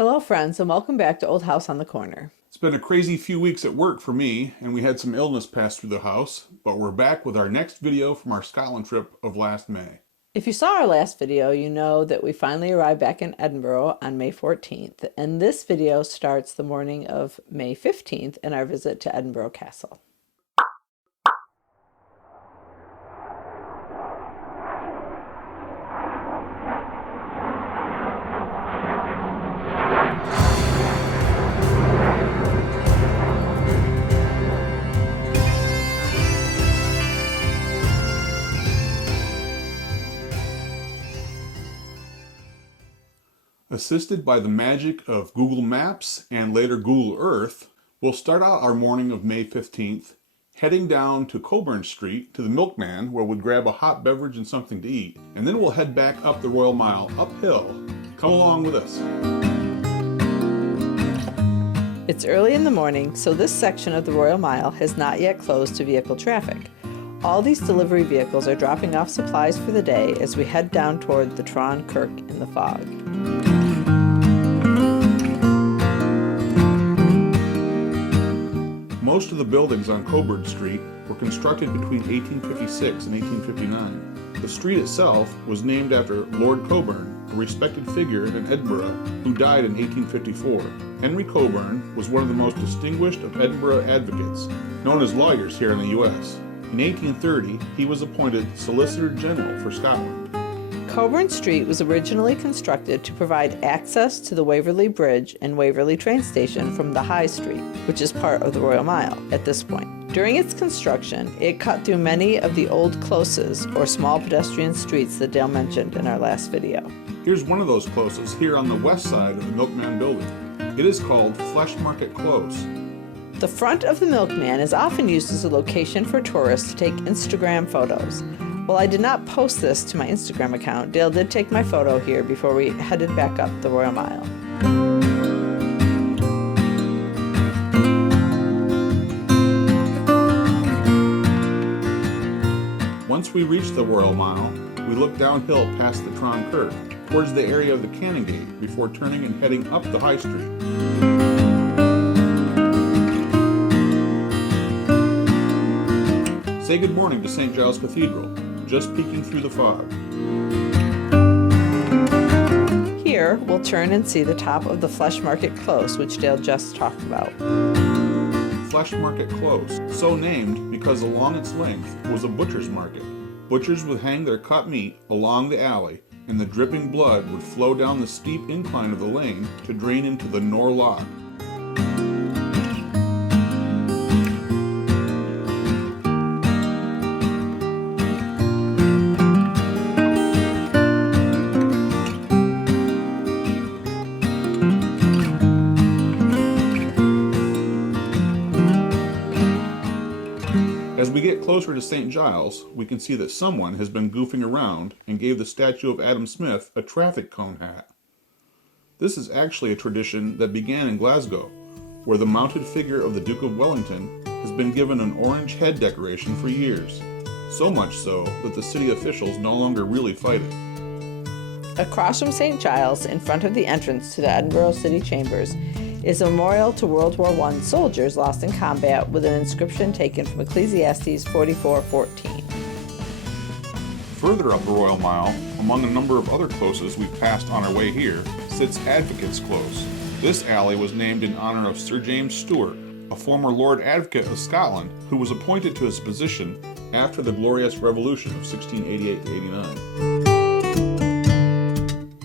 Hello friends, and welcome back to Old House on the Corner. It's been a crazy few weeks at work for me, and we had some illness pass through the house, but we're back with our next video from our Scotland trip of last May. If you saw our last video, you know that we finally arrived back in Edinburgh on May 14th, and this video starts the morning of May 15th in our visit to Edinburgh Castle. Assisted by the magic of Google Maps and later Google Earth, we'll start out our morning of May 15th, heading down to Cockburn Street to the Milkman, where we'll grab a hot beverage and something to eat, and then we'll head back up the Royal Mile uphill. Come along with us. It's early in the morning, so this section of the Royal Mile has not yet closed to vehicle traffic. All these delivery vehicles are dropping off supplies for the day as we head down toward the Tron Kirk in the Foog. Most of the buildings on Cockburn Street were constructed between 1856 and 1859. The street itself was named after Lord Cockburn, a respected figure in Edinburgh who died in 1854. Henry Cockburn was one of the most distinguished of Edinburgh advocates, known as lawyers here in the U.S. In 1830, he was appointed Solicitor General for Scotland. Cockburn Street was originally constructed to provide access to the Waverley Bridge and Waverley train station from the High Street, which is part of the Royal Mile at this point. During its construction, it cut through many of the old closes, or small pedestrian streets that Dale mentioned in our last video. Here's one of those closes here on the west side of the Milkman building. It is called Flesh Market Close. The front of the Milkman is often used as a location for tourists to take Instagram photos. While I did not post this to my Instagram account, Dale did take my photo here before we headed back up the Royal Mile. Once we reached the Royal Mile, we looked downhill past the Tron Kirk, towards the area of the Cannon Gate, before turning and heading up the High Street. Say good morning to St. Giles Cathedral, just peeking through the fog. Here, we'll turn and see the top of the Flesh Market Close, which Dale just talked about. Flesh Market Close, so named because along its length was a butcher's market. Butchers would hang their cut meat along the alley, and the dripping blood would flow down the steep incline of the lane to drain into the Nor Loch. As we get closer to St. Giles, we can see that someone has been goofing around and gave the statue of Adam Smith a traffic cone hat. This is actually a tradition that began in Glasgow, where the mounted figure of the Duke of Wellington has been given an orange head decoration for years, so much so that the city officials no longer really fight it. Across from St. Giles, in front of the entrance to the Edinburgh City Chambers, is a memorial to World War I soldiers lost in combat with an inscription taken from Ecclesiastes 44:14. Further up the Royal Mile, among a number of other closes we passed on our way here, sits Advocates Close. This alley was named in honor of Sir James Stewart, a former Lord Advocate of Scotland who was appointed to his position after the Glorious Revolution of 1688-89.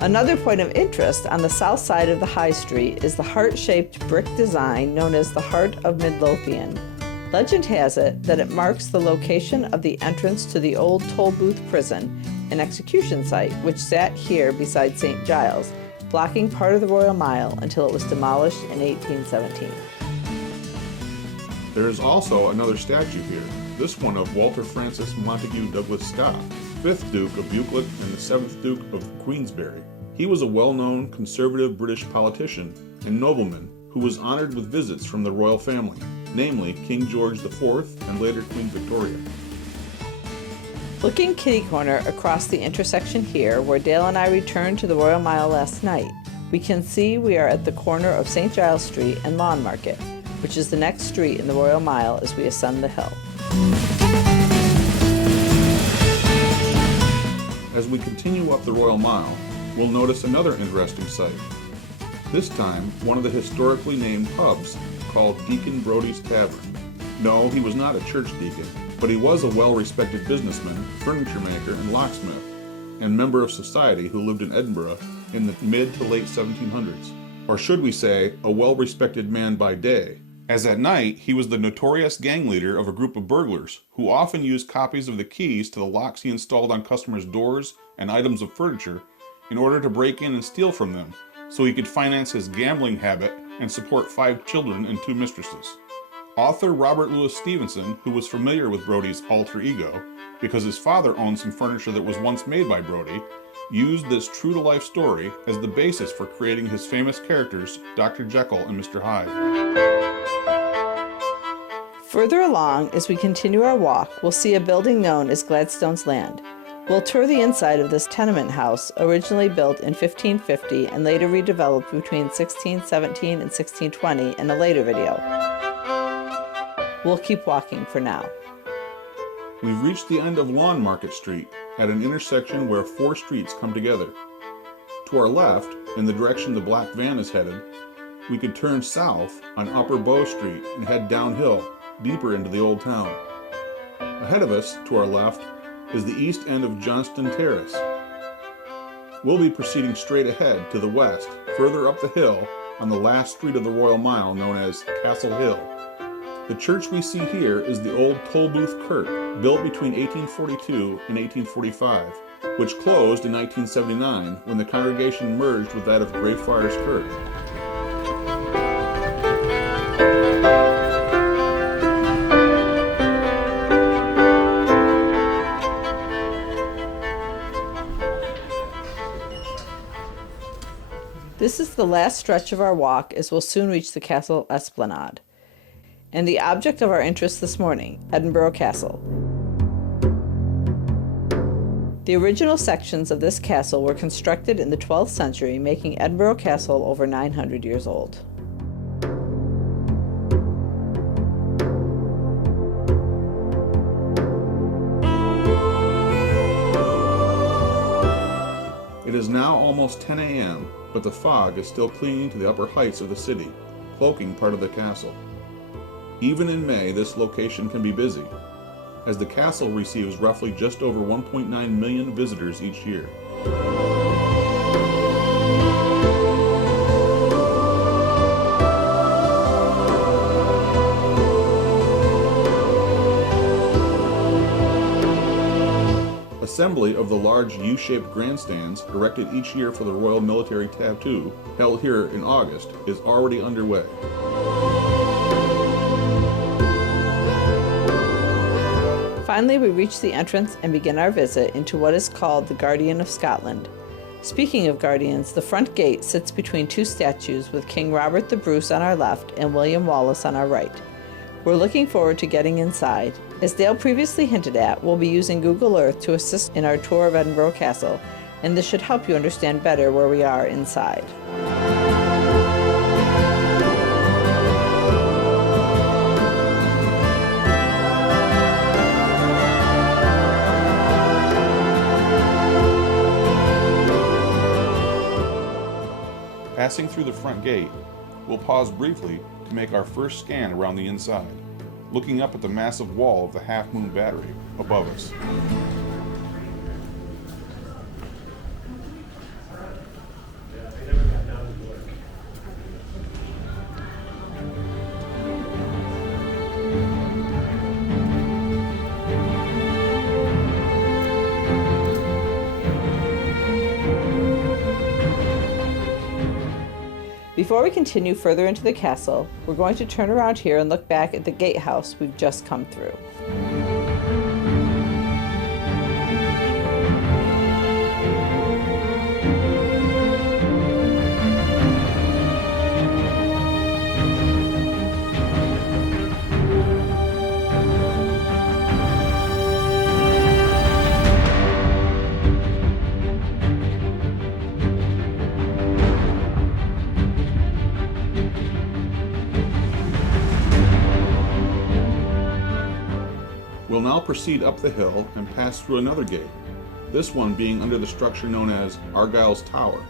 Another point of interest on the south side of the High Street is the heart-shaped brick design known as the Heart of Midlothian. Legend has it that it marks the location of the entrance to the old Tolbooth prison, an execution site which sat here beside St. Giles, blocking part of the Royal Mile until it was demolished in 1817. There is also another statue here, this one of Walter Francis Montague Douglas Scott, 5th Duke of Buccleuch and the 7th Duke of Queensberry. He was a well-known conservative British politician and nobleman who was honored with visits from the royal family, namely King George IV and later Queen Victoria. Looking kitty corner across the intersection here, where Dale and I returned to the Royal Mile last night, We can see we are at the corner of St. Giles Street and Lawn Market, which is the next street in the Royal Mile as we ascend the hill. As we continue up the Royal Mile, we'll notice another interesting sight. This time, one of the historically named pubs called Deacon Brodie's Tavern. No, he was not a church deacon, but he was a well-respected businessman, furniture maker, and locksmith, and member of society who lived in Edinburgh in the mid to late 1700s. Or should we say, a well-respected man by day, as at night he was the notorious gang leader of a group of burglars who often used copies of the keys to the locks he installed on customers' doors and items of furniture in order to break in and steal from them, so he could finance his gambling habit and support 5 children and 2 mistresses. Author Robert Louis Stevenson, who was familiar with Brodie's alter ego, because his father owned some furniture that was once made by Brodie, used this true-to-life story as the basis for creating his famous characters, Dr. Jekyll and Mr. Hyde. Further along, as we continue our walk, we'll see a building known as Gladstone's Land. We'll tour the inside of this tenement house, originally built in 1550 and later redeveloped between 1617 and 1620 in a later video. We'll keep walking for now. We've reached the end of Lawn Market Street at an intersection where 4 streets come together. To our left, in the direction the black van is headed, we could turn south on Upper Bow Street and head downhill, deeper into the old town. Ahead of us, to our left, is the east end of Johnston Terrace. We'll be proceeding straight ahead to the west, further up the hill on the last street of the Royal Mile known as Castle Hill. The church we see here is the old Tolbooth Kirk, built between 1842 and 1845, which closed in 1979 when the congregation merged with that of Greyfriars Kirk. This is the last stretch of our walk, as we'll soon reach the castle esplanade. And the object of our interest this morning, Edinburgh Castle. The original sections of this castle were constructed in the 12th century, making Edinburgh Castle over 900 years old. It is now almost 10 a.m., but the fog is still clinging to the upper heights of the city, cloaking part of the castle. Even in May, this location can be busy, as the castle receives roughly just over 1.9 million visitors each year. Assembly of the large U-shaped grandstands erected each year for the Royal Military Tattoo, held here in August, is already underway. Finally, we reach the entrance and begin our visit into what is called the Guardian of Scotland. Speaking of guardians, the front gate sits between 2 statues with King Robert the Bruce on our left and William Wallace on our right. We're looking forward to getting inside. As Dale previously hinted at, we'll be using Google Earth to assist in our tour of Edinburgh Castle, and this should help you understand better where we are inside. Passing through the front gate, we'll pause briefly to make our first scan around the inside, looking up at the massive wall of the Half Moon Battery above us. Before we continue further into the castle, we're going to turn around here and look back at the gatehouse we've just come through. We'll now proceed up the hill and pass through another gate, this one being under the structure known as Argyll's Tower.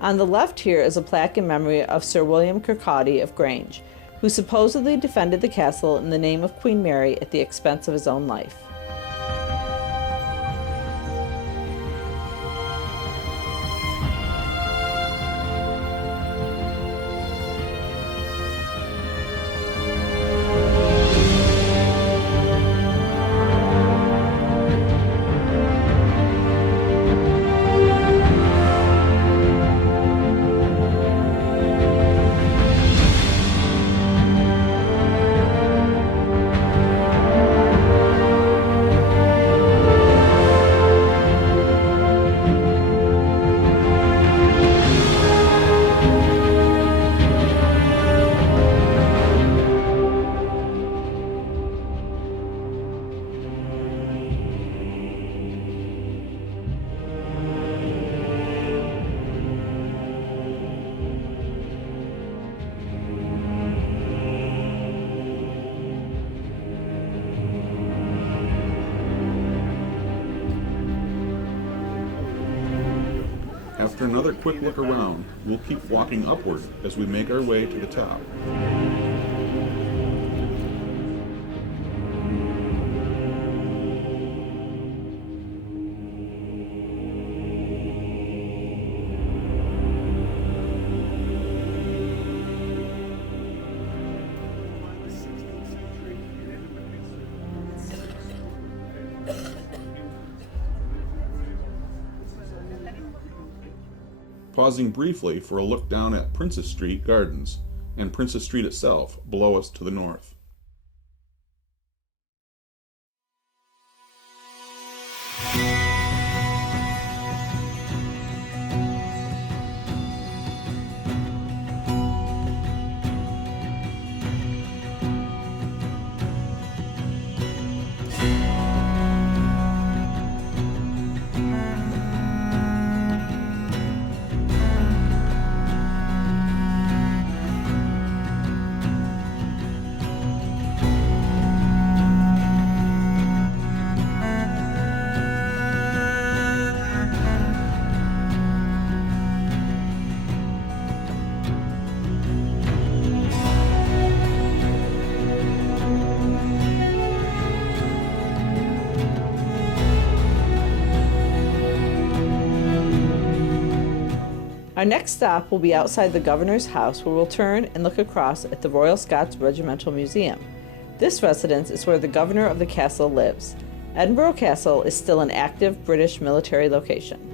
On the left here is a plaque in memory of Sir William Kirkcaldy of Grange, who supposedly defended the castle in the name of Queen Mary at the expense of his own life. After another quick look around, we'll keep walking upward as we make our way to the top. Pausing briefly for a look down at Princess Street Gardens and Princess Street itself below us to the north. Our next stop will be outside the governor's house, where we'll turn and look across at the Royal Scots Regimental Museum. This residence is where the governor of the castle lives. Edinburgh Castle is still an active British military location.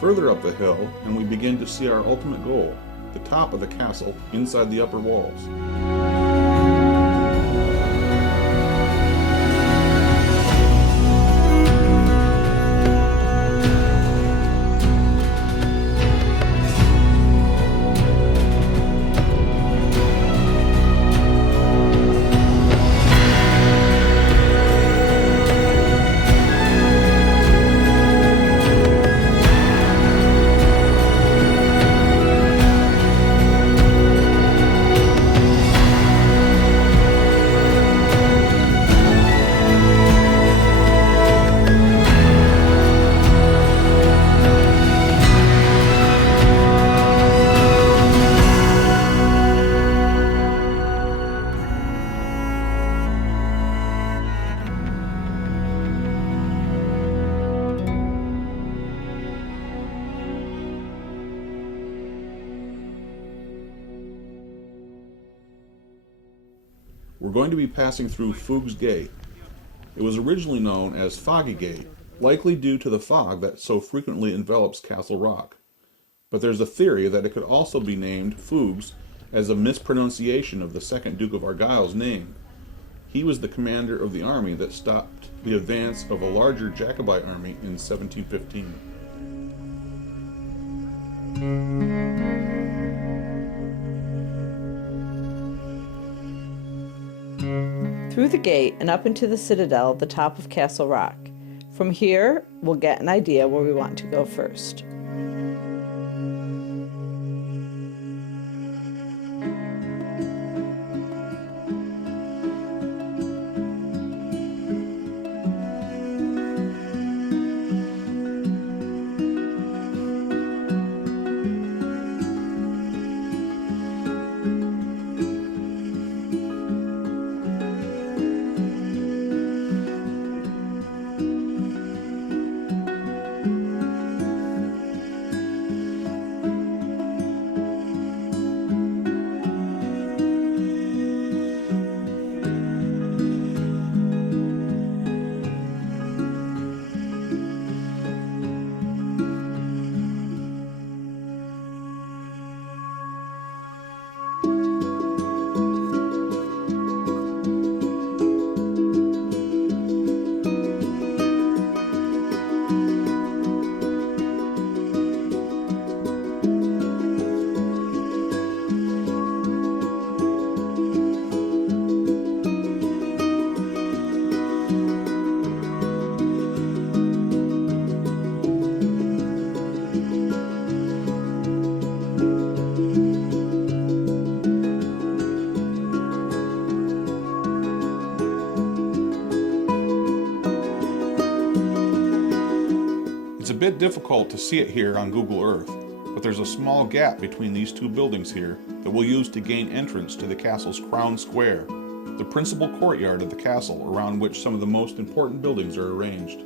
Further up the hill, and we begin to see our ultimate goal, the top of the castle inside the upper walls. We're going to be passing through Foog's Gate. It was originally known as Foggy Gate, likely due to the fog that so frequently envelops Castle Rock. But there's a theory that it could also be named Foog's as a mispronunciation of the second Duke of Argyll's name. He was the commander of the army that stopped the advance of a larger Jacobite army in 1715. Through the gate and up into the citadel at the top of Castle Rock. From here, we'll get an idea where we want to go first. It's a bit difficult to see it here on Google Earth, but there's a small gap between these two buildings here that we'll use to gain entrance to the castle's crown square, the principal courtyard of the castle around which some of the most important buildings are arranged.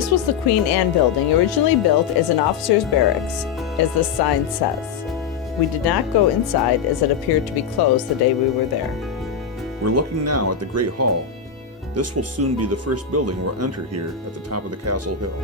This was the Queen Anne building, originally built as an officer's barracks, as the sign says. We did not go inside as it appeared to be closed the day we were there. We're looking now at the Great Hall. This will soon be the first building we'll enter here at the top of the castle hill.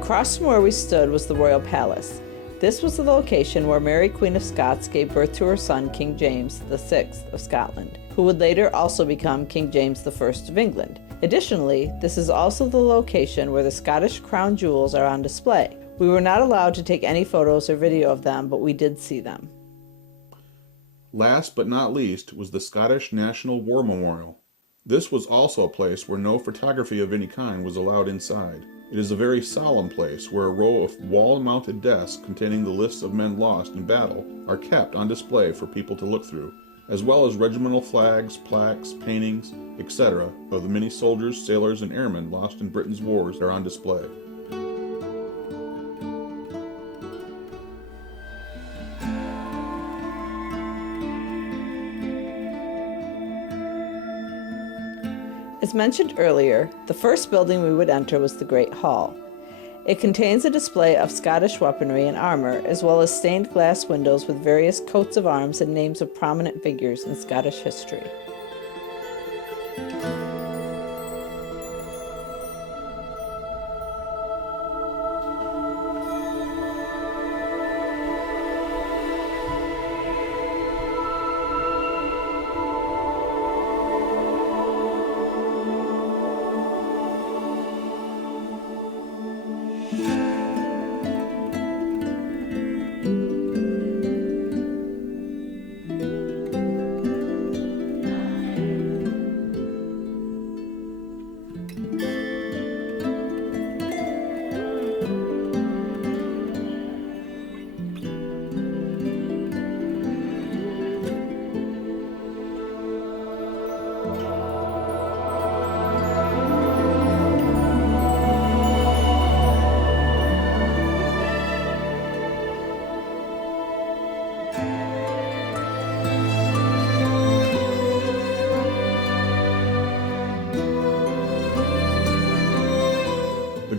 Across from where we stood was the Royal Palace. This was the location where Mary, Queen of Scots, gave birth to her son, King James VI of Scotland, who would later also become King James I of England. Additionally, this is also the location where the Scottish crown jewels are on display. We were not allowed to take any photos or video of them, but we did see them. Last but not least was the Scottish National War Memorial. This was also a place where no photography of any kind was allowed inside. It is a very solemn place where a row of wall-mounted desks containing the lists of men lost in battle are kept on display for people to look through, as well as regimental flags, plaques, paintings, etc. of the many soldiers, sailors, and airmen lost in Britain's wars are on display. As mentioned earlier, the first building we would enter was the Great Hall. It contains a display of Scottish weaponry and armor, as well as stained glass windows with various coats of arms and names of prominent figures in Scottish history.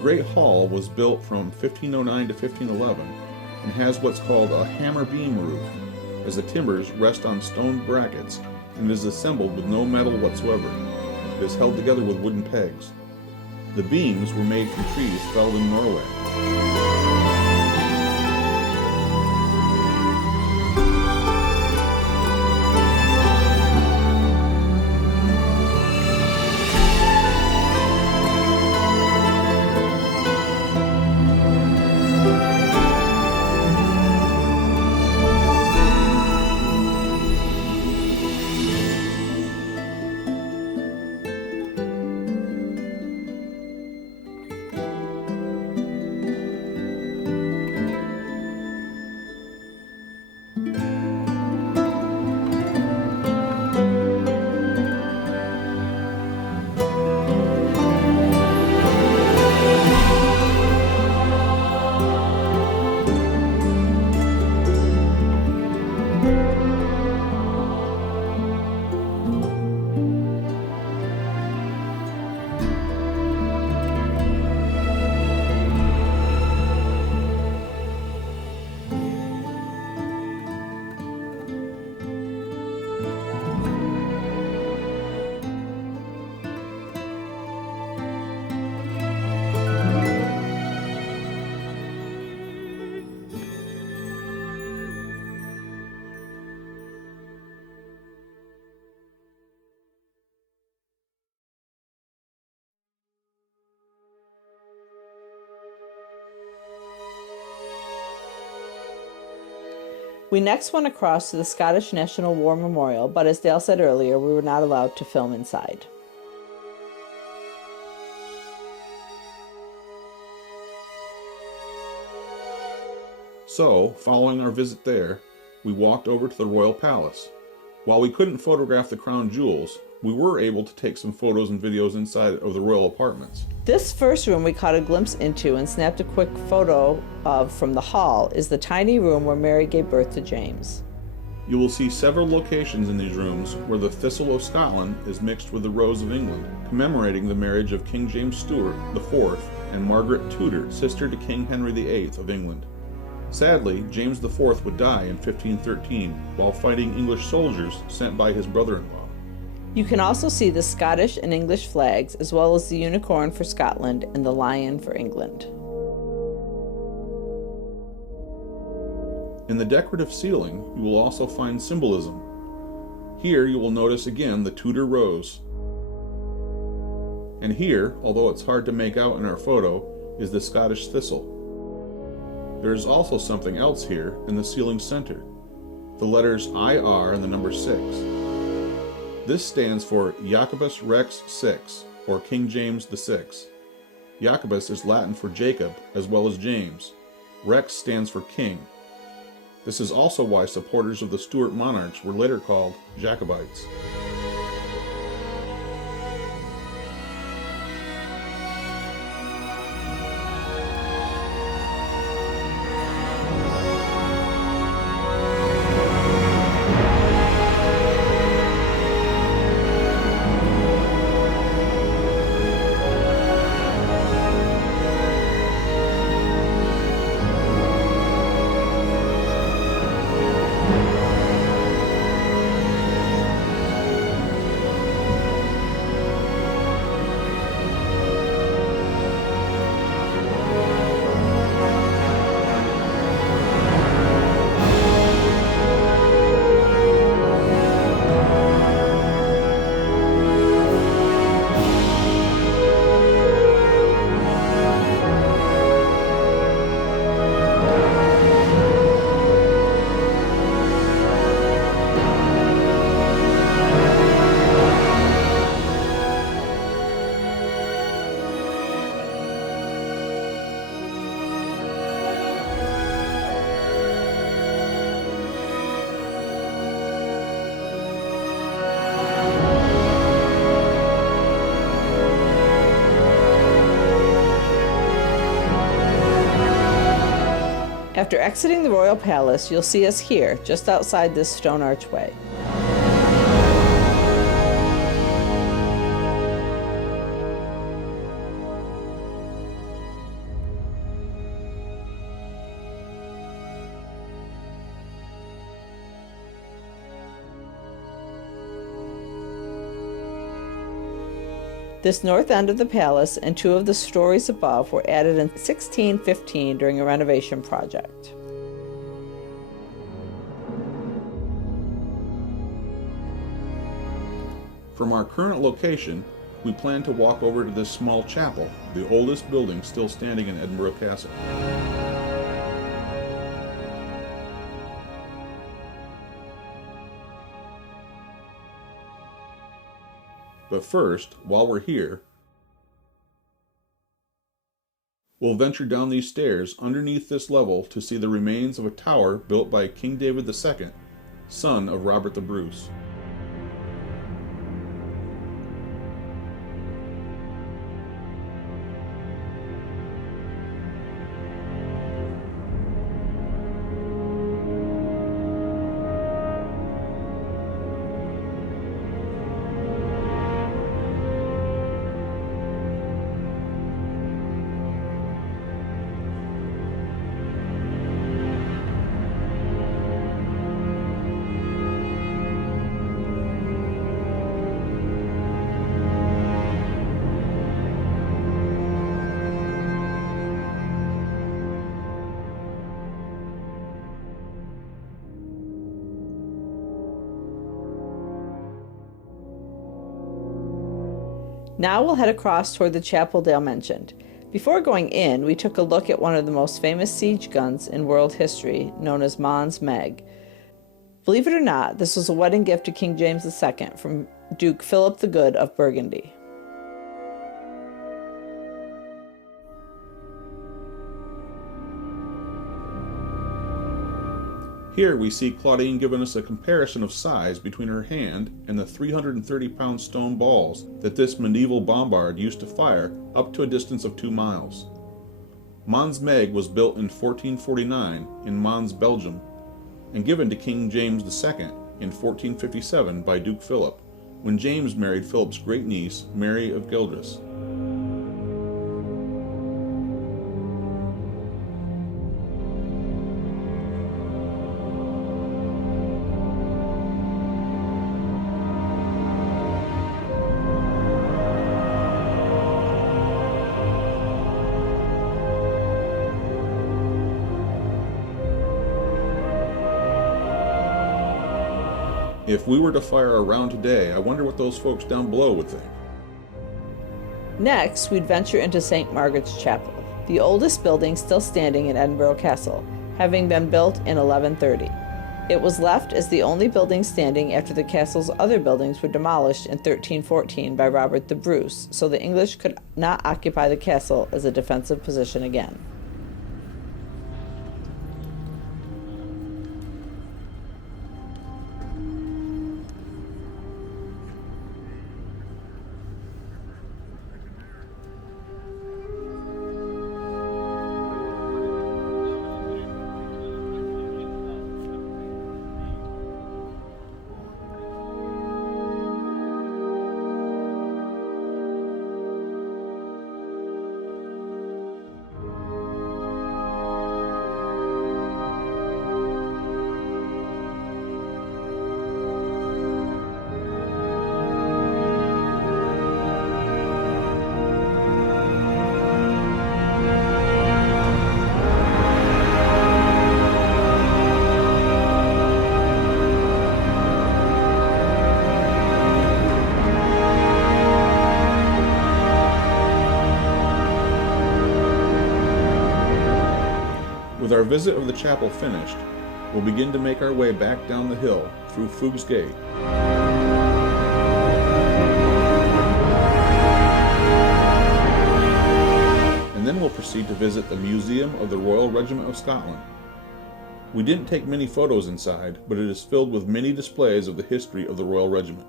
Great Hall was built from 1509 to 1511 and has what's called a hammer beam roof, as the timbers rest on stone brackets and is assembled with no metal whatsoever. It is held together with wooden pegs. The beams were made from trees felled in Norway. We next went across to the Scottish National War Memorial, but as Dale said earlier, we were not allowed to film inside. So, following our visit there, we walked over to the Royal Palace. While we couldn't photograph the crown jewels, we were able to take some photos and videos inside of the royal apartments. This first room we caught a glimpse into and snapped a quick photo of from the hall is the tiny room where Mary gave birth to James. You will see several locations in these rooms where the thistle of Scotland is mixed with the rose of England, commemorating the marriage of King James Stuart IV and Margaret Tudor, sister to King Henry VIII of England. Sadly, James IV would die in 1513 while fighting English soldiers sent by his brother-in-law. You can also see the Scottish and English flags, as well as the unicorn for Scotland and the lion for England. In the decorative ceiling, you will also find symbolism. Here you will notice again the Tudor rose. And here, although it's hard to make out in our photo, is the Scottish thistle. There is also something else here in the ceiling center, the letters IR and the number 6. This stands for Jacobus Rex 6, or King James VI. Jacobus is Latin for Jacob as well as James. Rex stands for king. This is also why supporters of the Stuart monarchs were later called Jacobites. After exiting the royal palace, you'll see us here, just outside this stone archway. This north end of the palace and two of the stories above were added in 1615 during a renovation project. From our current location, we plan to walk over to this small chapel, the oldest building still standing in Edinburgh Castle. But first, while we're here, we'll venture down these stairs underneath this level to see the remains of a tower built by King David II, son of Robert the Bruce. Now we'll head across toward the chapel Dale mentioned. Before going in, we took a look at one of the most famous siege guns in world history, known as Mons Meg. Believe it or not, this was a wedding gift to King James II from Duke Philip the Good of Burgundy. Here we see Claudine giving us a comparison of size between her hand and the 330-pound stone balls that this medieval bombard used to fire up to a distance of 2 miles. Mons Meg was built in 1449 in Mons, Belgium, and given to King James II in 1457 by Duke Philip, when James married Philip's great-niece, Mary of Gueldres. If we were to fire a round today, I wonder what those folks down below would think. Next, we'd venture into St. Margaret's Chapel, the oldest building still standing in Edinburgh Castle, having been built in 1130. It was left as the only building standing after the castle's other buildings were demolished in 1314 by Robert the Bruce, so the English could not occupy the castle as a defensive position again. With our visit of the chapel finished, we'll begin to make our way back down the hill through Foog's Gate. And then we'll proceed to visit the Museum of the Royal Regiment of Scotland. We didn't take many photos inside, but it is filled with many displays of the history of the Royal Regiment.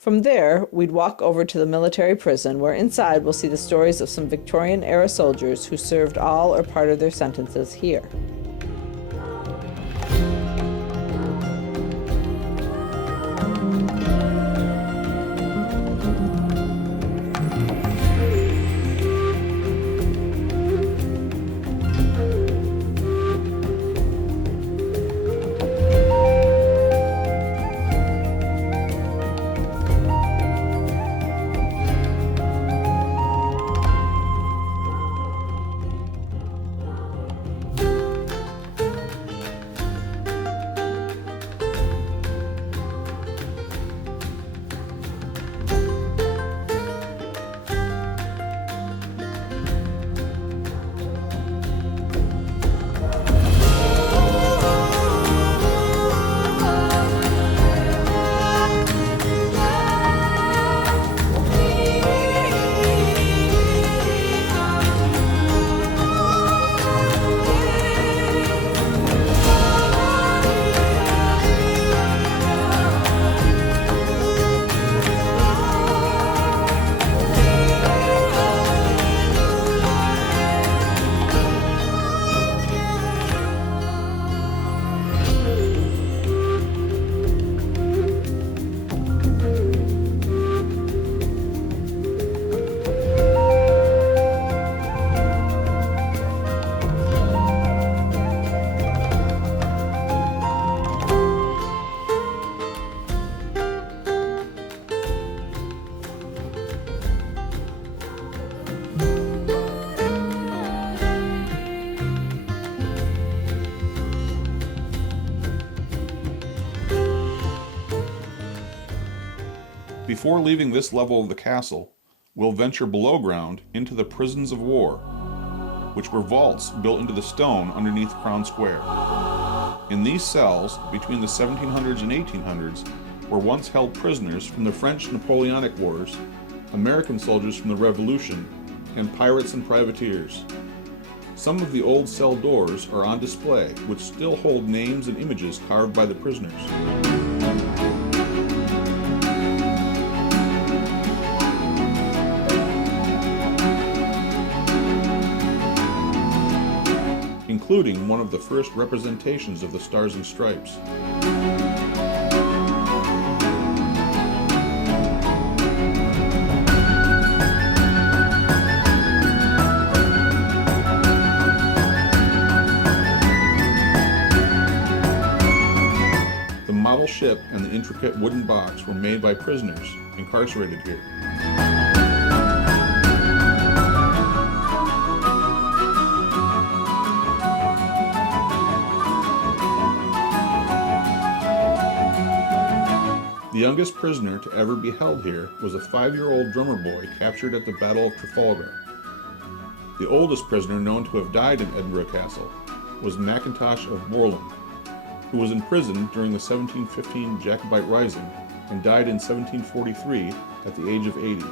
From there, we'd walk over to the military prison, where inside we'll see the stories of some Victorian-era soldiers who served all or part of their sentences here. Before leaving this level of the castle, we'll venture below ground into the prisons of war, which were vaults built into the stone underneath Crown Square. In these cells, between the 1700s and 1800s, were once held prisoners from the French Napoleonic Wars, American soldiers from the Revolution, and pirates and privateers. Some of the old cell doors are on display, which still hold names and images carved by the prisoners. Including one of the first representations of the Stars and Stripes. The model ship and the intricate wooden box were made by prisoners incarcerated here. The youngest prisoner to ever be held here was a 5-year-old drummer boy captured at the Battle of Trafalgar. The oldest prisoner known to have died in Edinburgh Castle was Macintosh of Borland, who was in prison during the 1715 Jacobite Rising and died in 1743 at the age of 80.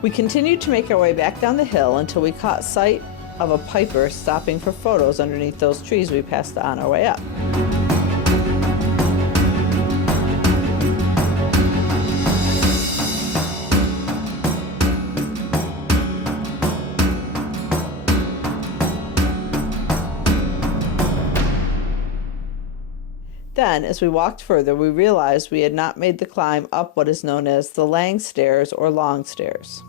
We continued to make our way back down the hill until we caught sight of a piper stopping for photos underneath those trees we passed on our way up. Then, as we walked further, we realized we had not made the climb up what is known as the Lang Stairs or Long Stairs.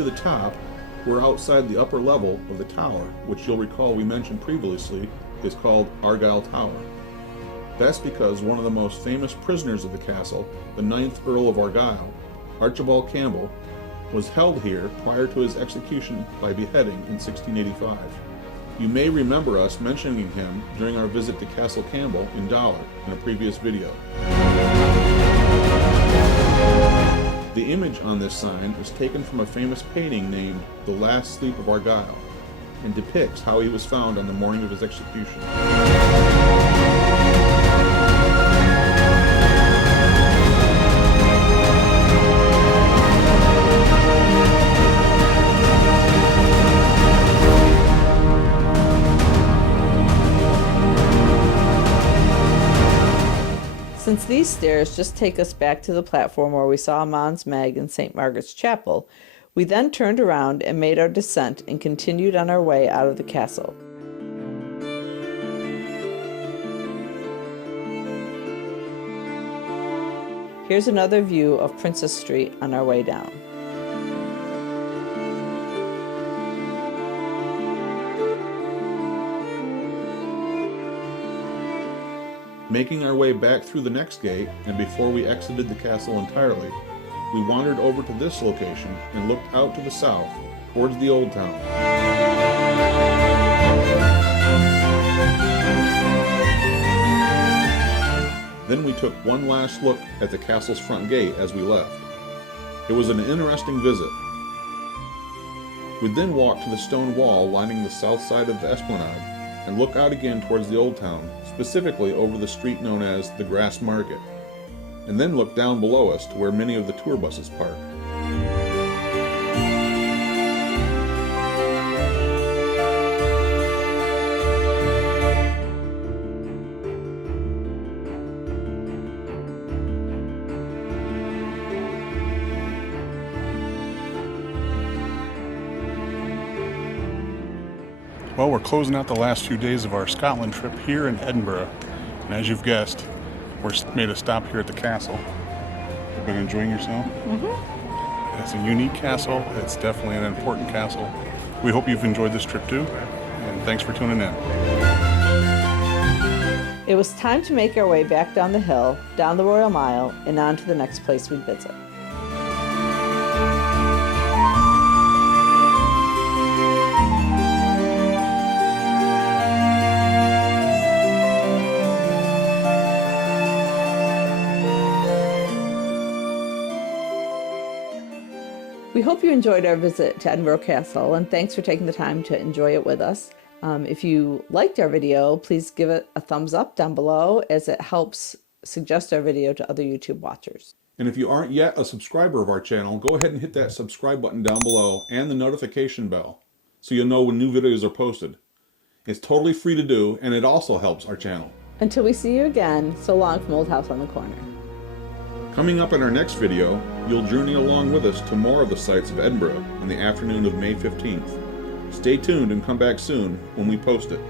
to the top, we're outside the upper level of the tower, which you'll recall we mentioned previously is called Argyll Tower. That's because one of the most famous prisoners of the castle, the 9th Earl of Argyll, Archibald Campbell, was held here prior to his execution by beheading in 1685. You may remember us mentioning him during our visit to Castle Campbell in Dollar in a previous video. The image on this sign is taken from a famous painting named The Last Sleep of Argyll and depicts how he was found on the morning of his execution. Since these stairs just take us back to the platform where we saw Mons Meg in St. Margaret's Chapel, we then turned around and made our descent and continued on our way out of the castle. Here's another view of Princess Street on our way down. Making our way back through the next gate, and before we exited the castle entirely, we wandered over to this location and looked out to the south, towards the Old Town. Then we took one last look at the castle's front gate as we left. It was an interesting visit. We then walked to the stone wall lining the south side of the esplanade and look out again towards the Old Town, specifically over the street known as the Grass Market, and then look down below us to where many of the tour buses park. Well, we're closing out the last few days of our Scotland trip here in Edinburgh. And as you've guessed, we're made a stop here at the castle. You've been enjoying yourself? Mm-hmm. It's a unique castle. It's definitely an important castle. We hope you've enjoyed this trip too. And thanks for tuning in. It was time to make our way back down the hill, down the Royal Mile, and on to the next place we'd visit. We hope you enjoyed our visit to Edinburgh Castle, and thanks for taking the time to enjoy it with us. If you liked our video, please give it a thumbs up down below, as it helps suggest our video to other YouTube watchers. And if you aren't yet a subscriber of our channel, go ahead and hit that subscribe button down below and the notification bell so you'll know when new videos are posted. It's totally free to do, and it also helps our channel. Until we see you again, so long from Old House on the Corner. Coming up in our next video, you'll journey along with us to more of the sights of Edinburgh on the afternoon of May 15th. Stay tuned and come back soon when we post it.